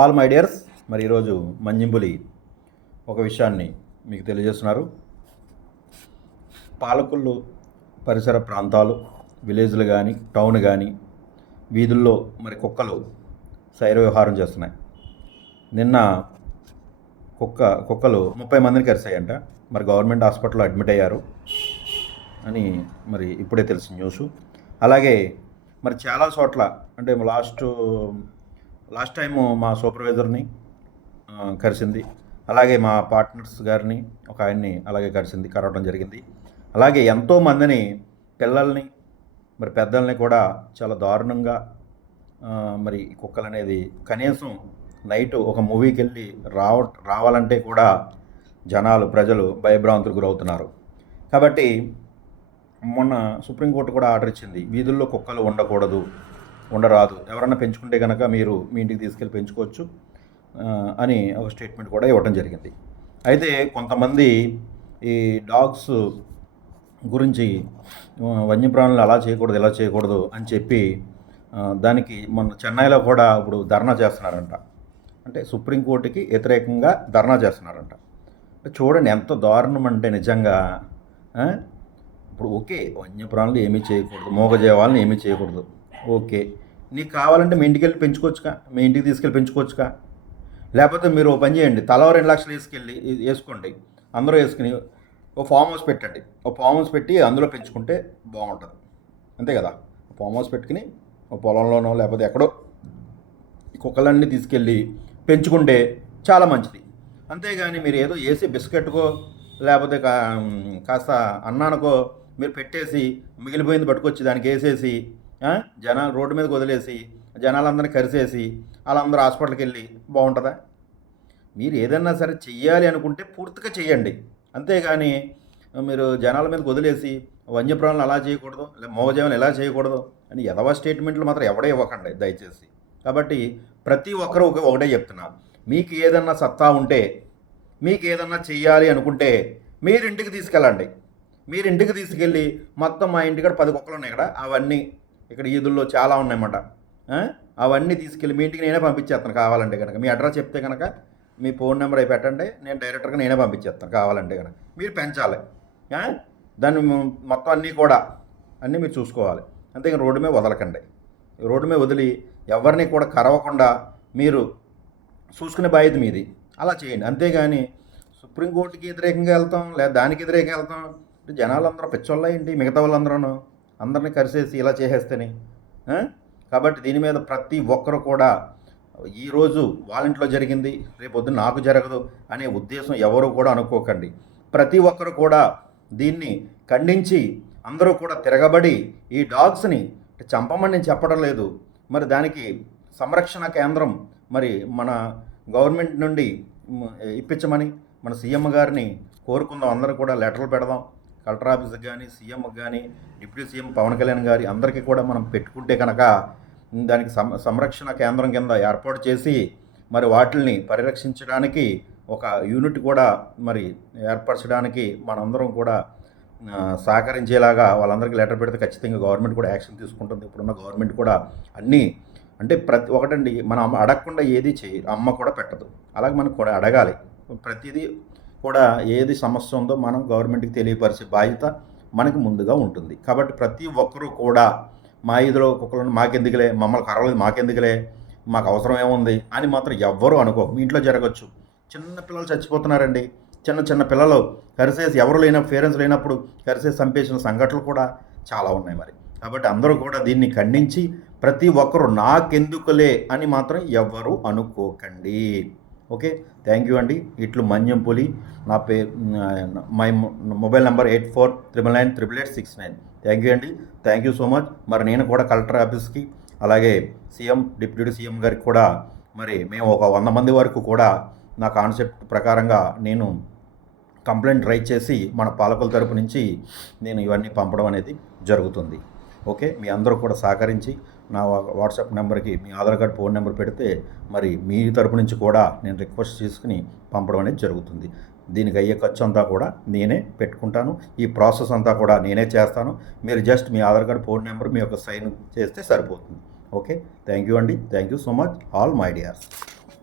All my dears మరి ఈరోజు మంజింపులి ఒక విషయాన్ని మీకు తెలియజేస్తున్నారు. పాలకులు పరిసర ప్రాంతాలు విలేజ్లు కానీ టౌన్ కానీ వీధుల్లో మరి కుక్కలు శైర వ్యవహారం చేస్తున్నాయి. నిన్న కుక్క కుక్కలు ముప్పై మందిని కరిశాయంట మరి గవర్నమెంట్ హాస్పిటల్లో అడ్మిట్ అయ్యారు అని మరి ఇప్పుడే తెలిసిన న్యూస్. అలాగే మరి చాలా చోట్ల అంటే లాస్ట్ లాస్ట్ టైం మా సూపర్వైజర్ని కలిసింది కరిసింది. అలాగే మా పార్ట్నర్స్ గారిని ఒక ఆయన్ని అలాగే కరిసింది కరవడం జరిగింది. అలాగే ఎంతోమందిని పిల్లల్ని మరి పెద్దల్ని కూడా చాలా దారుణంగా మరి కుక్కలనేది కుక్కలు అనేది కనీసం నైట్ ఒక మూవీకి వెళ్ళి రావ రావాలంటే కూడా జనాలు ప్రజలు భయభ్రాంతులకు గురవుతున్నారు. కాబట్టి మొన్న సుప్రీంకోర్టు కూడా ఆర్డర్ ఇచ్చింది. వీధుల్లో కుక్కలు ఉండకూడదు. ఉండరాదు. ఎవరన్నా పెంచుకుంటే కనుక మీరు మీ ఇంటికి తీసుకెళ్ళి పెంచుకోవచ్చు అని ఒక స్టేట్మెంట్ కూడా ఇవ్వడం జరిగింది. అయితే కొంతమంది ఈ డాగ్స్ గురించి వన్యప్రాణులు అలా చేయకూడదు ఇలా చేయకూడదు అని చెప్పి దానికి మొన్న చెన్నైలో కూడా ఇప్పుడు ధర్నా చేస్తున్నారంట. అంటే సుప్రీంకోర్టుకి వ్యతిరేకంగా ధర్నా చేస్తున్నారంట. చూడండి ఎంత దారుణం అంటే నిజంగా ఇప్పుడు ఓకే వన్యప్రాణులు ఏమీ చేయకూడదు మూగజీవాలను ఏమీ చేయకూడదు. ఓకే. నీకు కావాలంటే మీ ఇంటికి వెళ్ళి పెంచుకోవచ్చుగా మీ ఇంటికి తీసుకెళ్ళి పెంచుకోవచ్చుగా. లేకపోతే మీరు ఓ పని చేయండి. తల రెండు లక్షలు వేసుకెళ్ళి వేసుకోండి. అందరూ వేసుకుని ఓ ఫామ్ హౌస్ పెట్టండి. ఓ ఫామ్ హౌస్ పెట్టి అందులో పెంచుకుంటే బాగుంటుంది. అంతే కదా? ఫామ్ హౌస్ పెట్టుకుని ఓ పొలంలోనో లేకపోతే ఎక్కడో ఈ కుక్కలన్నీ తీసుకెళ్ళి పెంచుకుంటే చాలా మంచిది. అంతేగాని మీరు ఏదో వేసి బిస్కెట్కో లేకపోతే కా- కాస్త అన్నానికో మీరు పెట్టేసి మిగిలిపోయింది పట్టుకొచ్చి దానికి వేసేసి జనాలు రోడ్డు మీదకి వదిలేసి జనాలందరినీ కరిసేసి వాళ్ళందరూ హాస్పిటల్కి వెళ్ళి బాగుంటుందా? మీరు ఏదన్నా సరే చెయ్యాలి అనుకుంటే పూర్తిగా చెయ్యండి. అంతేగాని మీరు జనాల మీదకి వదిలేసి వన్యప్రాణులు అలా చేయకూడదు లేదా మోగజీవనం ఎలా చేయకూడదు అని ఎదవ స్టేట్మెంట్లు మాత్రం ఎవడే ఇవ్వకండి దయచేసి. కాబట్టి ప్రతి ఒక్కరూ ఒక ఒకటే చెప్తున్నా. మీకు ఏదన్నా సత్తా ఉంటే మీకు ఏదన్నా చెయ్యాలి అనుకుంటే మీరు ఇంటికి తీసుకెళ్ళండి. మీరు ఇంటికి తీసుకెళ్ళి మొత్తం మా ఇంటికాడ పది కుక్కలు ఉన్నాయి ఇక్కడ అవన్నీ ఇక్కడ ఈదుల్లో చాలా ఉన్నాయన్నమాట. అవన్నీ తీసుకెళ్ళి మీ ఇంటికి నేనే పంపించేస్తాను కావాలంటే కనుక మీ అడ్రస్ చెప్తే కనుక మీ ఫోన్ నెంబర్ అయి పెట్టండి నేను డైరెక్టర్గా నేనే పంపించేస్తాను కావాలంటే కనుక మీరు పెంచాలి. దాన్ని మొత్తం అన్నీ కూడా అన్నీ మీరు చూసుకోవాలి. అంతే ఇంకా రోడ్డు మీద వదలకండి. రోడ్డు మీద వదిలి ఎవరిని కూడా కరవకుండా మీరు చూసుకునే బాధ్యత మీది. అలా చేయండి. అంతేగాని సుప్రీంకోర్టుకి వ్యతిరేకంగా వెళ్తాం లేదా దానికి వ్యతిరేకంగా వెళ్తాం. జనాలందరూ పిచ్చోళ్ళ ఏంటి? మిగతా వాళ్ళందరూ అందరినీ కలిసేసి ఇలా చేసేస్తేనే కాబట్టి దీని మీద ప్రతి ఒక్కరు కూడా ఈరోజు వాళ్ళ ఇంట్లో జరిగింది రేపు పొద్దున్న నాకు జరగదు అనే ఉద్దేశం ఎవరు కూడా అనుకోకండి. ప్రతి ఒక్కరు కూడా దీన్ని ఖండించి అందరూ కూడా తిరగబడి ఈ డాగ్స్ని చంపమని నేను చెప్పడం లేదు. మరి దానికి సంరక్షణ కేంద్రం మరి మన గవర్నమెంట్ నుండి ఇప్పించమని మన సీఎం గారిని కోరుకుందాం. అందరూ కూడా లెటర్లు పెడదాం. కలెక్టర్ ఆఫీస్కి కానీ సీఎంకి కానీ డిప్యూటీ సీఎం పవన్ కళ్యాణ్ గారి అందరికీ కూడా మనం పెట్టుకుంటే కనుక దానికి సం సంరక్షణ కేంద్రం కింద ఏర్పాటు చేసి మరి వాటిల్ని పరిరక్షించడానికి ఒక యూనిట్ కూడా మరి ఏర్పరచడానికి మనందరం కూడా సహకరించేలాగా వాళ్ళందరికీ లెటర్ పెడితే ఖచ్చితంగా గవర్నమెంట్ కూడా యాక్షన్ తీసుకుంటుంది. ఇప్పుడున్న గవర్నమెంట్ కూడా అన్నీ అంటే ప్రతి ఒకటండి మనం అడగకుండా ఏది చేయి అమ్మ కూడా పెట్టదు. అలాగే మనం కూడా అడగాలి. ప్రతిదీ కూడా ఏది సమస్య ఉందో మనం గవర్నమెంట్కి తెలియపరిచే బాధ్యత మనకి ముందుగా ఉంటుంది. కాబట్టి ప్రతి ఒక్కరూ కూడా మా ఇదిలో కుక్కలను మాకెందుకులే మమ్మల్ని కరవలేదు మాకెందుకులే మాకు అవసరం ఏముంది అని మాత్రం ఎవ్వరూ అనుకో మీ ఇంట్లో జరగచ్చు. చిన్న పిల్లలు చచ్చిపోతున్నారండి. చిన్న చిన్న పిల్లలు కరిసేసి ఎవరు లేన పేరెంట్స్ లేనప్పుడు కరిసేసి చంపేసిన సంఘటనలు కూడా చాలా ఉన్నాయి మరి. కాబట్టి అందరూ కూడా దీన్ని ఖండించి ప్రతి ఒక్కరు నాకెందుకులే అని మాత్రం ఎవ్వరూ అనుకోకండి. ఓకే? థ్యాంక్ యూ అండి. ఇట్లు మన్యం పులి. నా pay my mobile number eight four triple nine triple eight six nine. Thank you అండి. Thank you so much. మరి నేను కూడా కలెక్టర్ ఆఫీస్కి అలాగే సీఎం డిప్యూటీ సీఎం గారికి కూడా మరి మేము ఒక వంద మంది వరకు కూడా నా కాన్సెప్ట్ ప్రకారంగా నేను కంప్లైంట్ రైట్ చేసి మన పాలకుల తరపు నుంచి నేను ఇవన్నీ పంపడం అనేది జరుగుతుంది. ఓకే? మీ అందరూ కూడా సహకరించి నా వాట్సాప్ నెంబర్కి మీ ఆధార్ కార్డ్ ఫోన్ నెంబర్ పెడితే మరి మీ తరపు నుంచి కూడా నేను రిక్వెస్ట్ చేసుకుని పంపడం అనేది జరుగుతుంది. దీనికి అయ్యే ఖర్చు అంతా కూడా నేనే పెట్టుకుంటాను. ఈ ప్రాసెస్ అంతా కూడా నేనే చేస్తాను. మీరు జస్ట్ మీ ఆధార్ కార్డ్ ఫోన్ నెంబర్ మీ యొక్క సైన్ చేస్తే సరిపోతుంది. ఓకే? థ్యాంక్ యూ అండి. Thank you so much. All my dears.